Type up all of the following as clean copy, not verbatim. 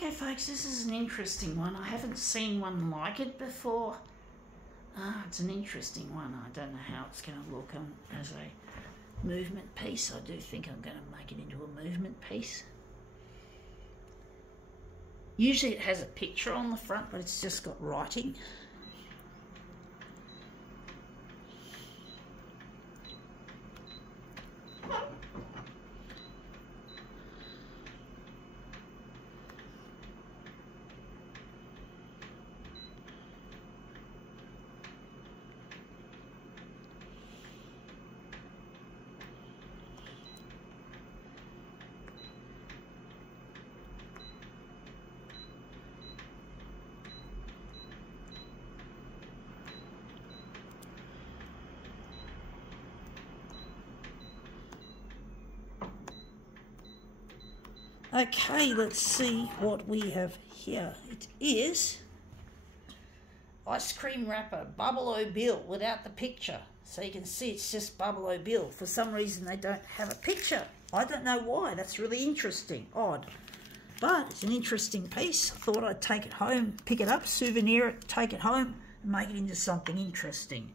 Okay folks, this is an interesting one. I haven't seen one like it before. It's an interesting one. I don't know how it's going to look as a movement piece. I do think I'm going to make it into a movement piece. Usually it has a picture on the front, but it's just got writing. Okay, let's see what we have here. It is ice cream wrapper, Bubble O Bill, without the picture. So you can see it's just Bubble O Bill. For some reason they don't have a picture. I don't know why. That's really interesting, odd. But it's an interesting piece. I thought I'd take it home, pick it up, souvenir it, take it home, and make it into something interesting.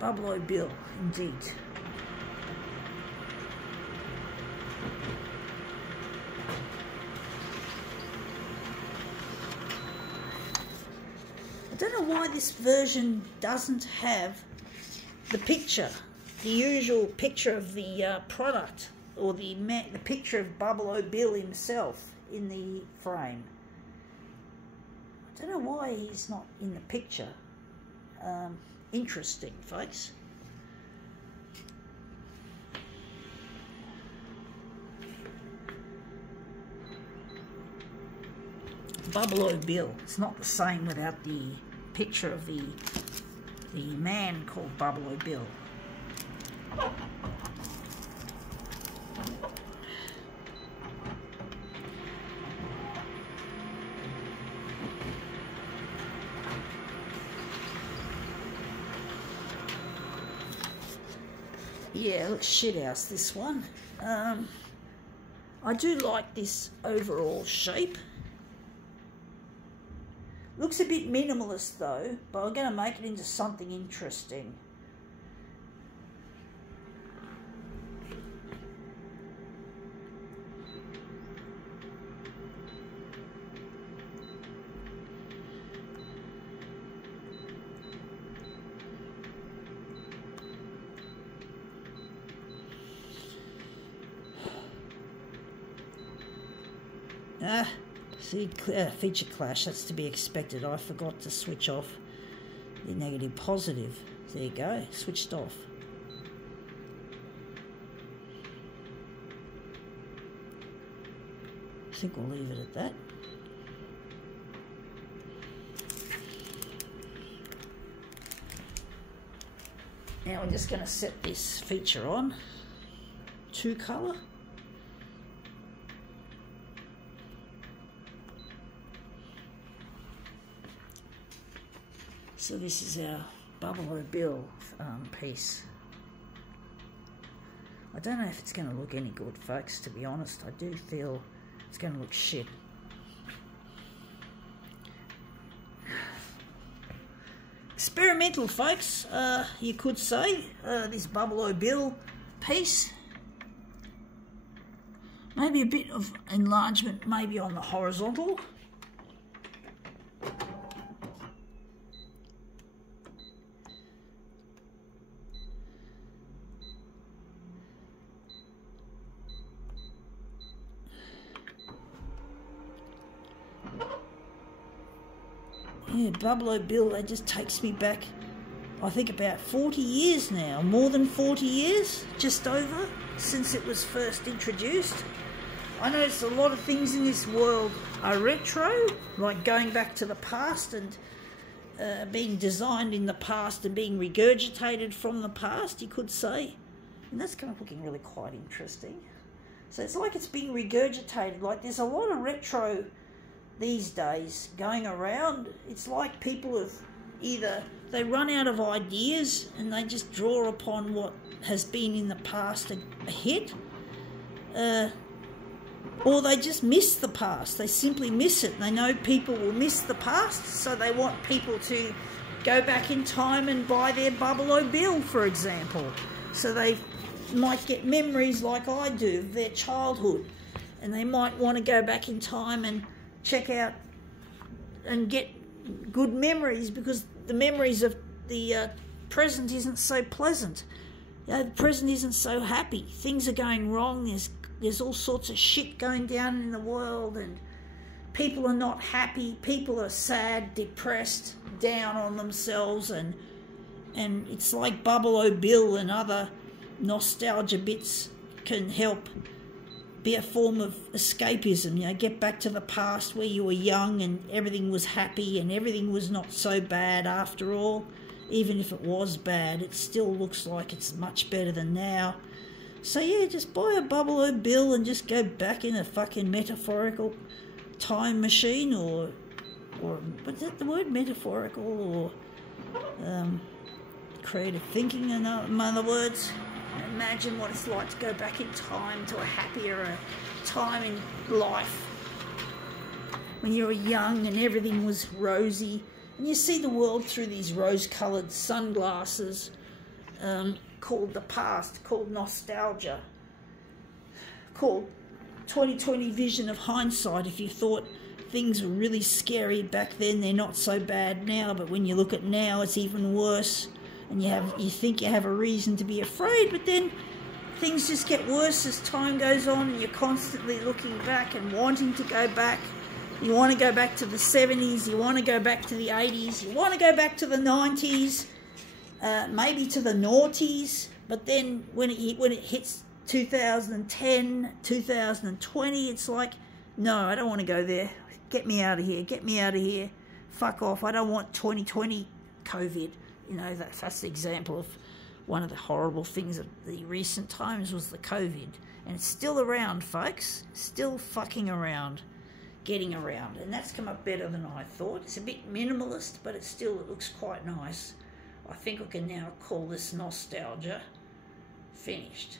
Bubble O Bill, indeed. I don't know why this version doesn't have the picture, the usual picture of the product, or the picture of Bubble O Bill himself in the frame. I don't know why he's not in the picture. Interesting, folks. Bubble O Bill. It's not the same without the picture of the man called Bubble O Bill. Yeah, looks shithouse, this one. I do like this overall shape. Looks a bit minimalist though, but I'm going to make it into something interesting. See, feature clash, that's to be expected. I forgot to switch off the negative positive. There you go, switched off. I think we'll leave it at that. Now I'm just going to set this feature on, 2-color. So this is our Bubble O Bill piece. I don't know if it's going to look any good, folks, to be honest. I do feel it's going to look shit. Experimental, folks, you could say, this Bubble O Bill piece. Maybe a bit of enlargement, maybe on the horizontal. Yeah, Bubble O Bill, that just takes me back, I think about 40 years now, more than 40 years, just over, since it was first introduced. I notice a lot of things in this world are retro, like going back to the past and being designed in the past and being regurgitated from the past, you could say. And that's kind of looking really quite interesting. So it's like it's being regurgitated, like there's a lot of retro these days going around. It's like people have either they run out of ideas and they just draw upon what has been in the past a hit, or they just miss the past. They simply miss it. They know people will miss the past, so they want people to go back in time and buy their Bubble Bill, for example. So they might get memories like I do of their childhood, and they might want to go back in time and check out and get good memories, because the memories of the present isn't so pleasant. The present isn't so happy. Things are going wrong. There's all sorts of shit going down in the world, and people are not happy. People are sad, depressed, down on themselves, and it's like Bubble Bill and other nostalgia bits can help be a form of escapism. You know, get back to the past where you were young and everything was happy and everything was not so bad after all. Even if it was bad, it still looks like it's much better than now. So yeah, just buy a Bubble Bill and just go back in a fucking metaphorical time machine, or what's that, the word metaphorical, or creative thinking, in other words. Imagine what it's like to go back in time to a happier time in life, when you were young and everything was rosy, and you see the world through these rose-coloured sunglasses called the past, called nostalgia, called 2020 vision of hindsight. If you thought things were really scary back then, they're not so bad now, but when you look at now, it's even worse, and you think you have a reason to be afraid, but then things just get worse as time goes on, and you're constantly looking back and wanting to go back. You want to go back to the 70s, you want to go back to the 80s, you want to go back to the 90s, maybe to the noughties, but then when it hits 2010, 2020, it's like, no, I don't want to go there. Get me out of here. Get me out of here. Fuck off. I don't want 2020 COVID. You know, that's the example of one of the horrible things of the recent times was the COVID. And it's still around, folks. Still fucking around. Getting around. And that's come up better than I thought. It's a bit minimalist, but it looks quite nice. I think I can now call this nostalgia finished.